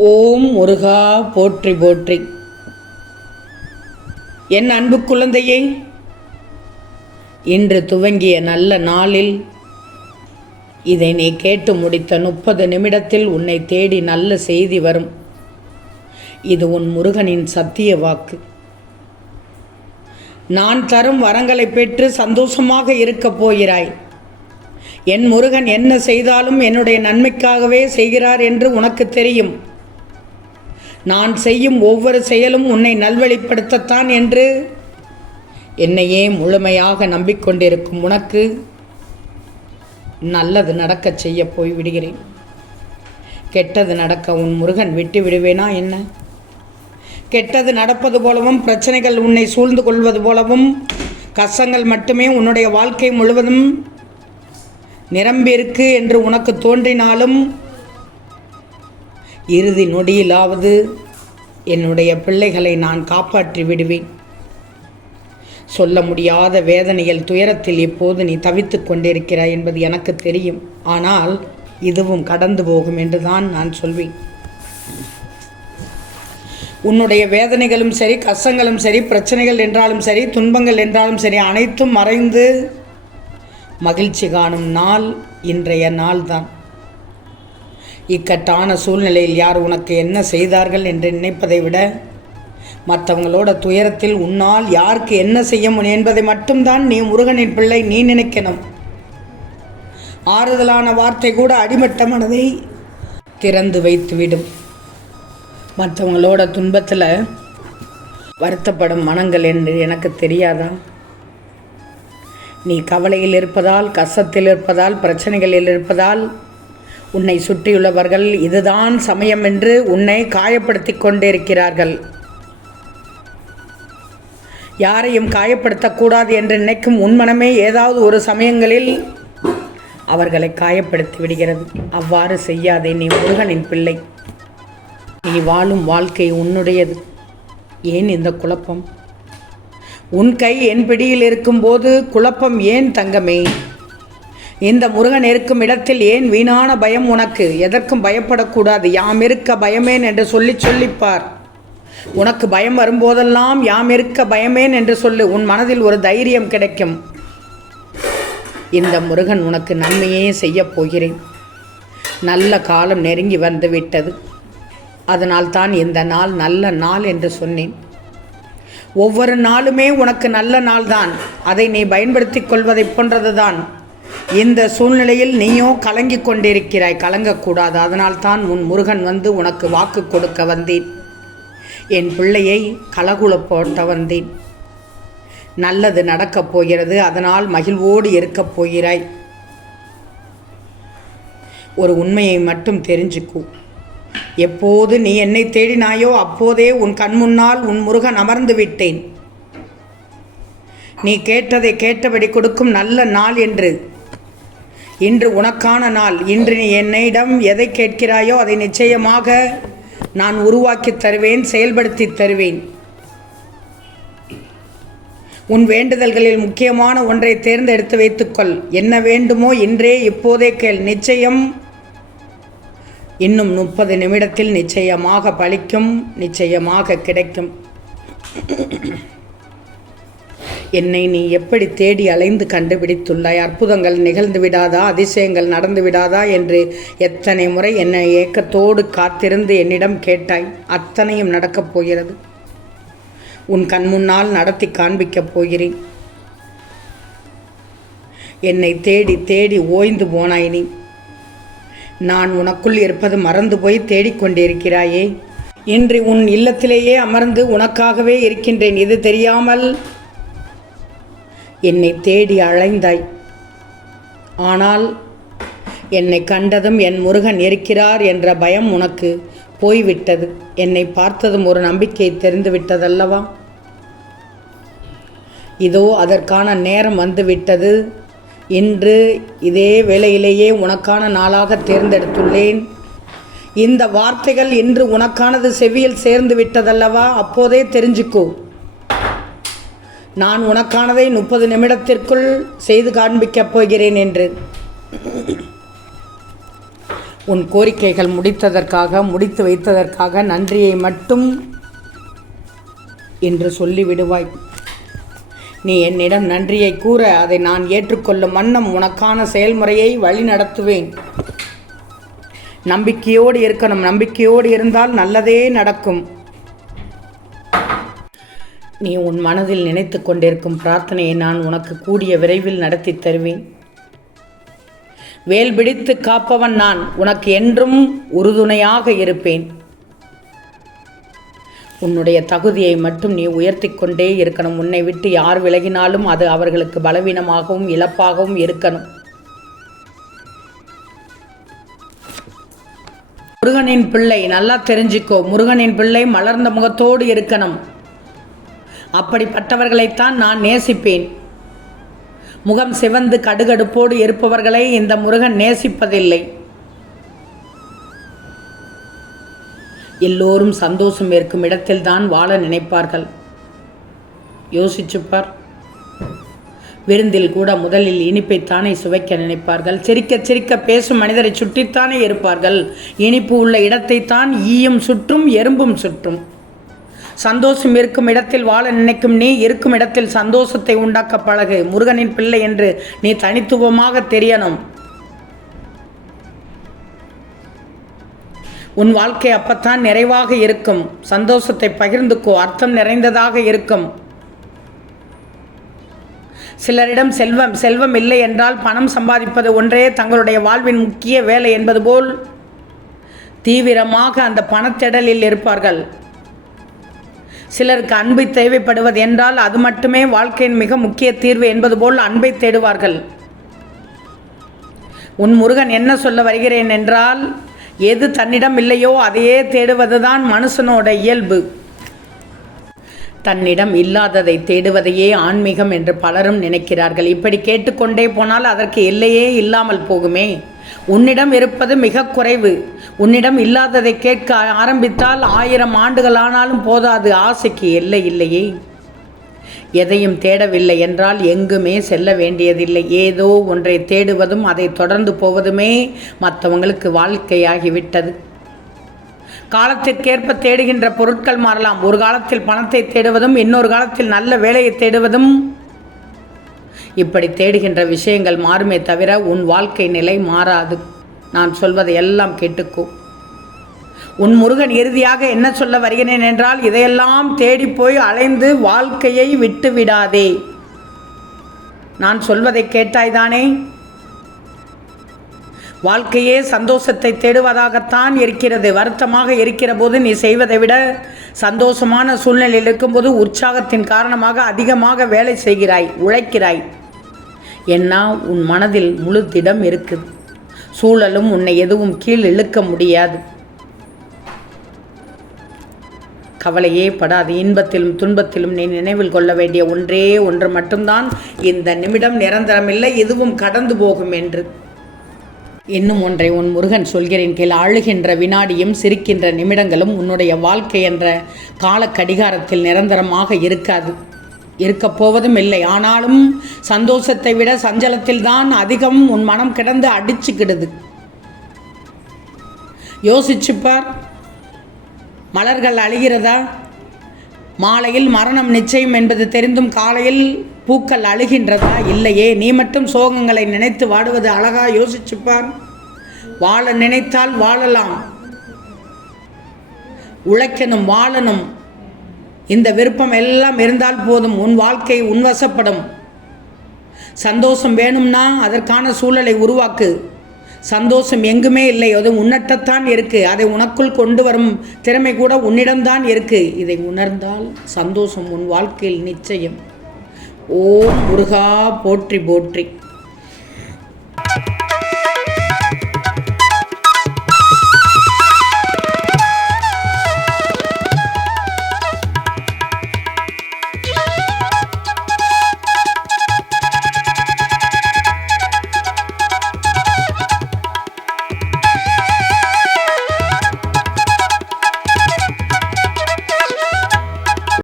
ஓம் முருகா போற்றி போற்றி. என் அன்பு குழந்தையே, இன்று துவங்கிய நல்ல நாளில் இதை நீ கேட்டு முடித்த 30 நிமிடத்தில் உன்னை தேடி நல்ல செய்தி வரும். இது உன் முருகனின் சத்திய வாக்கு. நான் தரும் வரங்களை பெற்று சந்தோஷமாக இருக்கப் போகிறாய். என் முருகன் என்ன செய்தாலும் என்னுடைய நன்மைக்காகவே செய்கிறார் என்று உனக்கு தெரியும். நான் செய்யும் ஒவ்வொரு செயலும் உன்னை நல்வழிப்படுத்தத்தான் என்று என்னையே முழுமையாக நம்பிக்கொண்டிருக்கும் உனக்கு நல்லது நடக்கச் செய்ய போய் விடுகிறேன். கெட்டது நடக்க உன் முருகன் விட்டு விடுவேனா என்ன? கெட்டது நடப்பது போலவும், பிரச்சனைகள் உன்னை சூழ்ந்து கொள்வது போலவும், கஷ்டங்கள் மட்டுமே உன்னுடைய வாழ்க்கை முழுவதும் நிரம்பியிருக்கு என்று உனக்கு தோன்றினாலும், இறுதி நொடியிலாவது என்னுடைய பிள்ளைகளை நான் காப்பாற்றி விடுவேன். சொல்ல முடியாத வேதனையில், துயரத்தில் இப்போது நீ தவித்து கொண்டிருக்கிறாய் என்பது எனக்கு தெரியும். ஆனால் இதுவும் கடந்து போகும் என்றுதான் நான் சொல்வேன். உன்னுடைய வேதனைகளும் சரி, கஷ்டங்களும் சரி, பிரச்சனைகள் என்றாலும் சரி, துன்பங்கள் என்றாலும் சரி, அனைத்தும் மறைந்து மகிழ்ச்சி காணும் நாள் இன்றைய நாள்தான். இக்கட்டான சூழ்நிலையில் யார் உனக்கு என்ன செய்தார்கள் என்று நினைப்பதை விட, மற்றவங்களோட துயரத்தில் உன்னால் யாருக்கு என்ன செய்ய முடியும் என்பதை மட்டும்தான் நீ முருகனின் பிள்ளை நீ நினைக்கணும். ஆறுதலான வார்த்தை கூட அடிமட்ட மனதை திறந்து வைத்துவிடும். மற்றவங்களோட துன்பத்தில் வருத்தப்படும் மனங்கள் என்று எனக்கு தெரியாதா? நீ கவலையில் இருப்பதால், கஷ்டத்தில் இருப்பதால், பிரச்சனைகளில் இருப்பதால் உன்னை சுற்றியுள்ளவர்கள் இதுதான் சமயம் என்று உன்னை காயப்படுத்தி கொண்டிருக்கிறார்கள். யாரையும் காயப்படுத்தக்கூடாது என்று நினைக்கும் உன் மனமே ஏதாவது ஒரு சமயங்களில் அவர்களை காயப்படுத்தி விடுகிறது. அவ்வாறு செய்யாதே. நீ முருகனின் பிள்ளை. நீ வாழும் வாழ்க்கை உன்னுடையது. ஏன் இந்த குழப்பம்? உன் கை என் பிடியில் இருக்கும்போது குழப்பம் ஏன் தங்கமே? இந்த முருகன் இருக்கும் இடத்தில் ஏன் வீணான பயம் உனக்கு? எதற்கும் பயப்படக்கூடாது. யாம் இருக்க பயமேன் என்று சொல்லிப்பார். உனக்கு பயம் வரும்போதெல்லாம் யாம் இருக்க பயமேன் என்று சொல்லு. உன் மனதில் ஒரு தைரியம் கிடைக்கும். இந்த முருகன் உனக்கு நன்மையே செய்ய போகிறேன். நல்ல காலம் நெருங்கி வந்து விட்டது. அதனால்தான் இந்த நாள் நல்ல நாள் என்று சொன்னேன். ஒவ்வொரு நாளுமே உனக்கு நல்ல நாள்தான். அதை நீ பயன்படுத்தி கொள்வதை போன்றதுதான். இந்த சூழ்நிலையில் நீயோ கலங்கி கொண்டிருக்கிறாய். கலங்கக்கூடாது. அதனால்தான் உன் முருகன் வந்து உனக்கு வாக்கு கொடுக்க வந்தேன். என் பிள்ளையை கலகுலப்போட்ட வந்தேன். நல்லது நடக்கப் போகிறது. அதனால் மகிழ்வோடு இருக்கப் போகிறாய். ஒரு உண்மையை மட்டும் தெரிஞ்சுக்கோ. எப்போது நீ என்னை தேடினாயோ அப்போதே உன் கண்முன்னால் உன் முருகன் அமர்ந்து விட்டேன். நீ கேட்டதை கேட்டபடி கொடுக்கும் நல்ல நாள் என்று. இன்று உனக்கான நாள். இன்று நீ என்னிடம் எதை கேட்கிறாயோ அதை நிச்சயமாக நான் உருவாக்கி தருவேன், செயல்படுத்தி தருவேன். உன் வேண்டுதல்களில் முக்கியமான ஒன்றை தேர்ந்தெடுத்து வைத்துக்கொள். என்ன வேண்டுமோ இன்றே இப்போதே கேள். நிச்சயம் இன்னும் 30 நிமிடத்தில் நிச்சயமாக பலிக்கும், நிச்சயமாக கிடைக்கும். என்னை நீ எப்படி தேடி அலைந்து கண்டுபிடித்துள்ளாய்? அற்புதங்கள் நிகழ்ந்து விடாதா, அதிசயங்கள் நடந்து விடாதா என்று எத்தனை முறை என்னை ஏக்கத்தோடு காத்திருந்து என்னிடம் கேட்டாய். அத்தனையும் நடக்கப் போகிறது. உன் கண்முன்னால் நடத்தி காண்பிக்கப் போகிறேன். என்னை தேடி தேடி ஓய்ந்து போனாய் நீ. நான் உனக்குள் இருப்பது மறந்து போய் தேடிக்கொண்டிருக்கிறாயே. இன்று உன் இல்லத்திலேயே அமர்ந்து உனக்காகவே இருக்கின்றேன். இது தெரியாமல் என்னை தேடி அழைந்தாய். ஆனால் என்னை கண்டதும் என் முருகன் இருக்கிறார் என்ற பயம் உனக்கு போய்விட்டது. என்னை பார்த்ததும் ஒரு நம்பிக்கை தெரிந்துவிட்டதல்லவா? இதோ அதற்கான நேரம் வந்துவிட்டது. இன்று இதே வேளையிலேயே உனக்கான நாளாக தேர்ந்தெடுத்துள்ளேன். இந்த வார்த்தைகள் இன்று உனக்கானது செவியில் சேர்ந்து விட்டதல்லவா? அப்போதே தெரிஞ்சுக்கோ. நான் உனக்கானதை 30 நிமிடத்திற்குள் செய்து காண்பிக்கப் போகிறேன் என்று. உன் கோரிக்கைகள் முடித்து வைத்ததற்காக நன்றியை மட்டும் என்று சொல்லிவிடுவாய். நீ என்னிடம் நன்றியை கூற அதை நான் ஏற்றுக்கொள்ளும் வண்ணம் உனக்கான செயல்முறையை வழி நடத்துவேன். நம்பிக்கையோடு இருக்கணும். நம்பிக்கையோடு இருந்தால் நல்லதே நடக்கும். நீ உன் மனதில் நினைத்து கொண்டிருக்கும் பிரார்த்தனையை நான் உனக்கு கூடிய விரைவில் நடத்தி தருவேன். வேல் பிடித்து காப்பவன் நான். உனக்கு என்றும் உறுதுணையாக இருப்பேன். உன்னுடைய தகுதியை மட்டும் நீ உயர்த்தி கொண்டே இருக்கணும். உன்னை விட்டு யார் விலகினாலும் அது அவர்களுக்கு பலவீனமாகவும் இழப்பாகவும் இருக்கணும். முருகனின் பிள்ளை நல்லா தெரிஞ்சுக்கோ. முருகனின் பிள்ளை மலர்ந்த முகத்தோடு இருக்கணும். அப்படிப்பட்டவர்களைத்தான் நான் நேசிப்பேன். முகம் சிவந்து கடுகடுப்போடு இருப்பவர்களை இந்த முருகன் நேசிப்பதில்லை. எல்லோரும் சந்தோஷம் இருக்கும் இடத்தில்தான் வாழ நினைப்பார்கள். யோசிச்சுப்பார். விருந்தில் கூட முதலில் இனிப்பைத்தானே சுவைக்க நினைப்பார்கள். சிரிக்க சிரிக்க பேசும் மனிதரை சுற்றித்தானே இருப்பார்கள். இனிப்பு உள்ள இடத்தைத்தான் ஈயும் சுற்றும் எறும்பும் சுற்றும். சந்தோஷம் இருக்கும் இடத்தில் வாழ நினைக்கும் நீ இருக்கும் இடத்தில் சந்தோஷத்தை உண்டாக்க பழகு. முருகனின் பிள்ளை என்று நீ தனித்துவமாக தெரியணும். உன் வாழ்க்கை அப்பத்தான் நிறைவாக இருக்கும். சந்தோஷத்தை பகிர்ந்துக்கோ. அர்த்தம் நிறைந்ததாக இருக்கும். சிலரிடம் செல்வம் இல்லை என்றால் பணம் சம்பாதிப்பது ஒன்றே தங்களுடைய வாழ்வின் முக்கிய வேலை என்பது போல் தீவிரமாக அந்த பணத்தேடலில் இருப்பார்கள். சிலருக்கு அன்பை தேவைப்படுவது என்றால் அது மட்டுமே வாழ்க்கையின் மிக முக்கிய தீர்வு என்பது போல் அன்பை தேடுவார்கள். உன் முருகன் என்ன சொல்ல வருகிறேன் என்றால், எது தன்னிடம் இல்லையோ அதையே தேடுவதுதான் மனுஷனோட இயல்பு. தன்னிடம் இல்லாததை தேடுவதையே ஆன்மீகம் என்று பலரும் நினைக்கிறார்கள். இப்படி கேட்டுக்கொண்டே போனால் அதற்கு எல்லையே இல்லாமல் போகுமே. உன்னிடம் இருப்பது மிக குறைவு. உன்னிடம் இல்லாததை கேட்க ஆரம்பித்தால் 1000 ஆண்டுகள் ஆனாலும் போதாது. ஆசைக்கு எல்லை இல்லையே. எதையும் தேடவில்லை என்றால் எங்குமே செல்ல வேண்டியதில்லை. ஏதோ ஒன்றை தேடுவதும் அதை தொடர்ந்து போவதுமே மற்றவங்களுக்கு வாழ்க்கையாகிவிட்டது. காலத்திற்கேற்ப தேடுகின்ற பொருட்கள் மாறலாம். ஒரு காலத்தில் பணத்தை தேடுவதும் இன்னொரு காலத்தில் நல்ல வேலையை தேடுவதும், இப்படி தேடுகின்ற விஷயங்கள் மாறுமே தவிர உன் வாழ்க்கை நிலை மாறாது. நான் சொல்வதை எல்லாம் கேட்டுக்கோ. உன் முருகன் இறுதியாக என்ன சொல்ல வருகிறேன் என்றால், இதையெல்லாம் தேடி போய் அலைந்து வாழ்க்கையை விட்டு விடாதே. நான் சொல்வதை கேட்டாய்தானே? வாழ்க்கையே சந்தோஷத்தை தேடுவதாகத்தான் இருக்கிறது. வருத்தமாக இருக்கிற போது நீ செய்வதை விட சந்தோஷமான சூழ்நிலையில் இருக்கும்போது உற்சாகத்தின் காரணமாக அதிகமாக வேலை செய்கிறாய், உழைக்கிறாய். ஏன்னா உன் மனதில் முழு திடம் இருக்குது. சூழலும் உன்னை எதுவும் கீழ் இழுக்க முடியாது. கவலையே படாது. இன்பத்திலும் துன்பத்திலும் நீ நினைவில் கொள்ள வேண்டிய ஒன்றே ஒன்று மட்டும்தான், இந்த நிமிடம் நிரந்தரமில்லை, இதுவும் கடந்து போகும் என்று. இன்னும் ஒன்றை உன் முருகன் சொல்கிறேன் கேள். அழுகின்ற வினாடியும் சிரிக்கின்ற நிமிடங்களும் உன்னுடைய வாழ்க்கை என்ற கால கடிகாரத்தில் நிரந்தரமாக இருக்காது, இருக்கப் போவதும் இல்லை. ஆனாலும் சந்தோஷத்தை விட சஞ்சலத்தில் தான் அதிகம் உன் மனம் கிடந்து அடிச்சுக்கிடுது. யோசிச்சுப்பார். மலர்கள் அழுகிறதா? மாலையில் மரணம் நிச்சயம் என்பது தெரிந்தும் காலையில் பூக்கள் அழுகின்றதா? இல்லையே. நீ மட்டும் சோகங்களை நினைத்து வாடுவது அழகா? யோசிச்சுப்பார். வாழ நினைத்தால் வாழலாம். உழைக்கணும், வாழணும். இந்த விருப்பம் எல்லாம் இருந்தால் போதும். உன் வாழ்க்கை உன்வசப்படும். சந்தோஷம் வேணும்னா அதற்கான சூழலை உருவாக்கு. சந்தோஷம் எங்குமே இல்லை, அது உன்னட்டத்தான் இருக்குது. அதை உனக்குள் கொண்டு வரும் திறமை கூட உன்னிடம்தான் இருக்குது. இதை உணர்ந்தால் சந்தோஷம் உன் வாழ்க்கையில் நிச்சயம். ஓம் முருகா போற்றி போற்றி.